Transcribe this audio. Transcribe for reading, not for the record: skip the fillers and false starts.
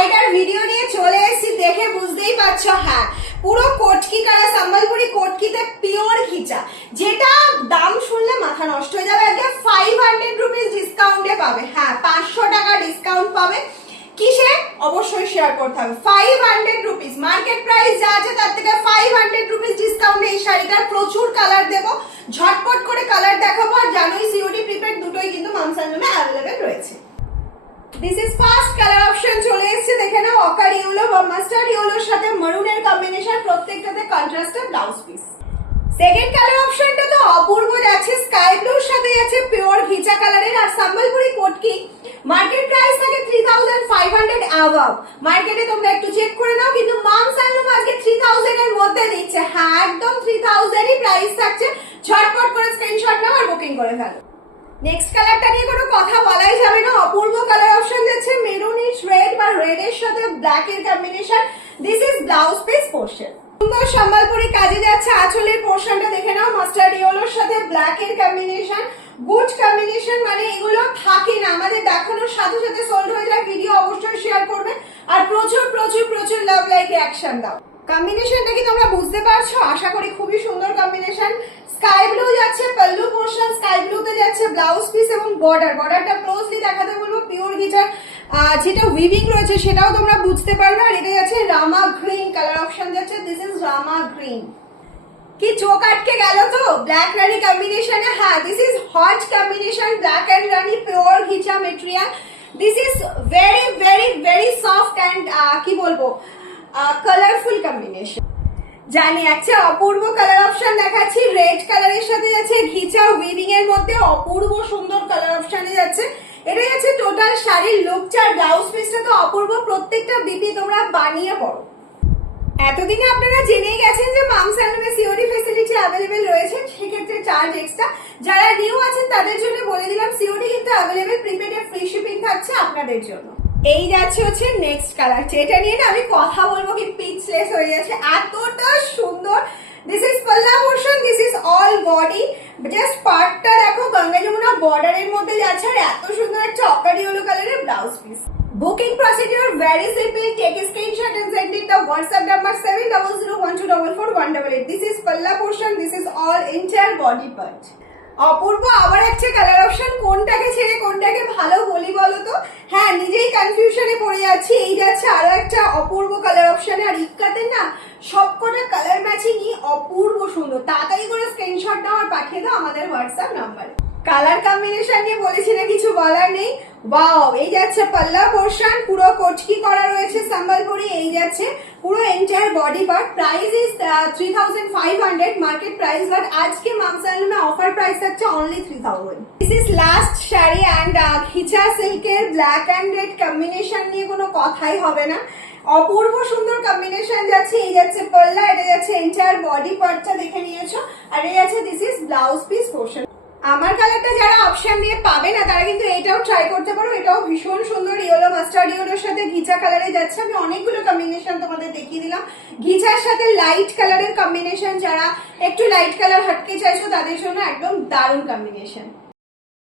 শাড়িটার ভিডিও নিয়ে চলে এসেছি, দেখে বুঝতেই পারছো। হ্যাঁ, পুরো কোটকি কালার, সম্বলপুরি কোটকিতে পিওর ঘিচা, যেটা দাম শুনলে মাথা নষ্ট হয়ে যাবে। আজকে 500 রুপিস ডিসকাউন্টে পাবে। হ্যাঁ, 500 টাকা ডিসকাউন্ট পাবে। কিসে? অবশ্যই শেয়ার করতে হবে। 500 রুপিস মার্কেট প্রাইস যা আছে তার থেকে 500 রুপিস ডিসকাউন্টে এই শাড়িটার প্রচুর কালার দেবো, ঝটপট করে কালার দেখাবো। আর জানোই সিওডি প্রিপেড দুটোই কিন্তু মামস অ্যান্ড লুমে অ্যাভেলেবেল রয়েছে। This is first colour option চলে এসেছে, দেখে নাও। অকার ইয়েলো বা মাস্টার্ড ইয়েলোর সাথে মেরুনের কম্বিনেশন, প্রত্যেকটাতে contrasted blouse piece. Second colour অপশনটা তো অপূর্ব যাচ্ছে, স্কাই ব্লুর সাথে যাচ্ছে পিওর ঘিচা কালারের। আর সম্বলপুরি কোটকি মার্কেট প্রাইস থাকে 3500 অ্যাবাভ। মার্কেটে তোমরা একটু চেক করে নাও, কিন্তু মামস অ্যান্ড লুম আজকে 3000 এর মধ্যে দিচ্ছে। হ্যাঁ, একদম 3000ই প্রাইস থাকছে। ঝটপট করে স্ক্রিনশট নাও আর বুকিং করে ফেলো। নেক্সট কালারটা নিয়ে কোনো কথা বলাই যাবে না, অপূর্ব কালার অপশন যাচ্ছে মেরুনিশ রেড বা রেড এর সাথে ব্ল্যাক এর combination. This is blouse piece portion. সুন্দর সম্বলপুরি কাজে যাচ্ছে আঁচলের পোর্শনটা দেখে নাও, মাস্টার্ড ইয়েলোর সাথে ব্ল্যাক এর কম্বিনেশন। গুড কম্বিনেশন, মানে এগুলো থাকে না, আমাদের দেখানোর সাথে সাথে সোল্ড হয়ে যায়। ভিডিও অবশ্যই শেয়ার করবে আর প্রচুর প্রচুর প্রচুর লাভ লাইক রিঅ্যাকশন দাও। কম্বিনেশনটা কি তোমরা বুঝতে পারছো? আশা করি খুবই সুন্দর কম্বিনেশন। স্কাই ব্লু যাচ্ছে পল্লু পোর্শন, স্কাই ব্লুতে যাচ্ছে ব্লাউজ পিস এবং বর্ডারটা ক্লোজলি দেখাতে বলবো। পিওর ঘিচার যেটা উইভিং রয়েছে সেটাও তোমরা বুঝতে পারবে। আর এটা যাচ্ছে রামা গ্রিন কালার অপশন যাচ্ছে, দিস ইজ রামা গ্রিন। কি চোখ আটকে গেল তো ব্ল্যাক রানি কম্বিনেশনে? হ্যাঁ, this is hot combination, black and rani pure ghicha material. This is very very very soft and কি বলবো কালারফুল কম্বিনেশন। জানি একটা অপূর্ব কালার অপশন দেখাচ্ছি, রেড কালারের সাথে যাচ্ছে ঘিচা উইভিং এর মধ্যে অপূর্ব সুন্দর কালার অপশনে যাচ্ছে। এটা যাচ্ছে টোটাল শাড়ির লুকটা। ব্লাউজ পিসটা তো অপূর্ব, প্রত্যেকটা বিপি তোমরা বানিয়ে পড়ো। এতদিনে আপনারা জেনেই গেছেন যে মামস অ্যান্ড লুমে সিওডি ফ্যাসিলিটি অ্যাভেলেবেল রয়েছে, সেক্ষেত্রে চার্জ এক্সট্রা। যারা নিউ আছেন তাদের জন্য বলে দিলাম, সিওডি কিন্তু অ্যাভেলেবেল, প্রিপেডে ফ্রি শিপিং থাকছে আপনাদের জন্য। এই যাচ্ছে হচ্ছে নেক্সট কালার, যেটা নিয়ে না আমি কথা বলবো কি পিচলেস হয়ে যাচ্ছে, এতটা সুন্দর। দিস ইজ পাল্লা portion, this is all body. Just পার্টটা দেখো, গঙ্গা যমুনা বর্ডারের মধ্যে যাচ্ছে আর এত সুন্দর একটা অকার ইয়েলো কালারের blouse piece. Booking procedure very simple. Take a screenshot and send it the WhatsApp number 7002244188. This is palla portion. This is all entire body part. অপূর্ব আবার একটা কালার অপশন, কোনটাকে ছেড়ে কোনটাকে ভালো বলি বলো তো? হ্যাঁ, নিজেই কনফিউশনে পড়ে যাচ্ছি। এই যাচ্ছে আরো একটা অপূর্ব কালার অপশন। আর ইক্কাতে না সবকটা কালার ম্যাচিংই অপূর্ব সুন্দর। তাড়াতাড়ি করে স্ক্রিনশট নাও আর পাঠিয়ে দাও আমাদের হোয়াটসঅ্যাপ নাম্বারে। কালার কম্বিনেশন নিয়ে বলেছি না, কিছু বলার নেই। ওয়াও, এই যাচ্ছে পাল্লা পোর্শন, পুরো কোটকি করা রয়েছে সম্বলপুরি। এই যাচ্ছে পুরো entire body part. Price is 3500 market price, but আজকে মামস অ্যান্ড লুমে অফার প্রাইস থাকছে only 3000। This is last sari and ghicha সিল্কের ব্ল্যাক অ্যান্ড রেড কম্বিনেশন নিয়ে কোনো কথাই হবে না। অপূর্ব সুন্দর কম্বিনেশন যাচ্ছে। এই যাচ্ছে পাল্লা, এটা যাচ্ছে এন্টায়ার বডি পার্টটা দেখে নিয়েছো। আর এই যাচ্ছে this is blouse piece portion. আমার কালারটা যারা অপশন দিয়ে পাবে না তারা কিন্তু এটাও ট্রাই করতে পারো, এটাও ভীষণ সুন্দর। ইয়েলো মাস্টার্ড ইয়েলোর সাথে ঘিচা কালারে যাচ্ছে। আমি অনেকগুলো কম্বিনেশন তোমাদের দেখিয়ে দিলাম। ঘিচার সাথে লাইট কালারের কম্বিনেশন, যারা একটু লাইট কালার হটকে চাইছো তাদের জন্য একদম দারুণ কম্বিনেশন।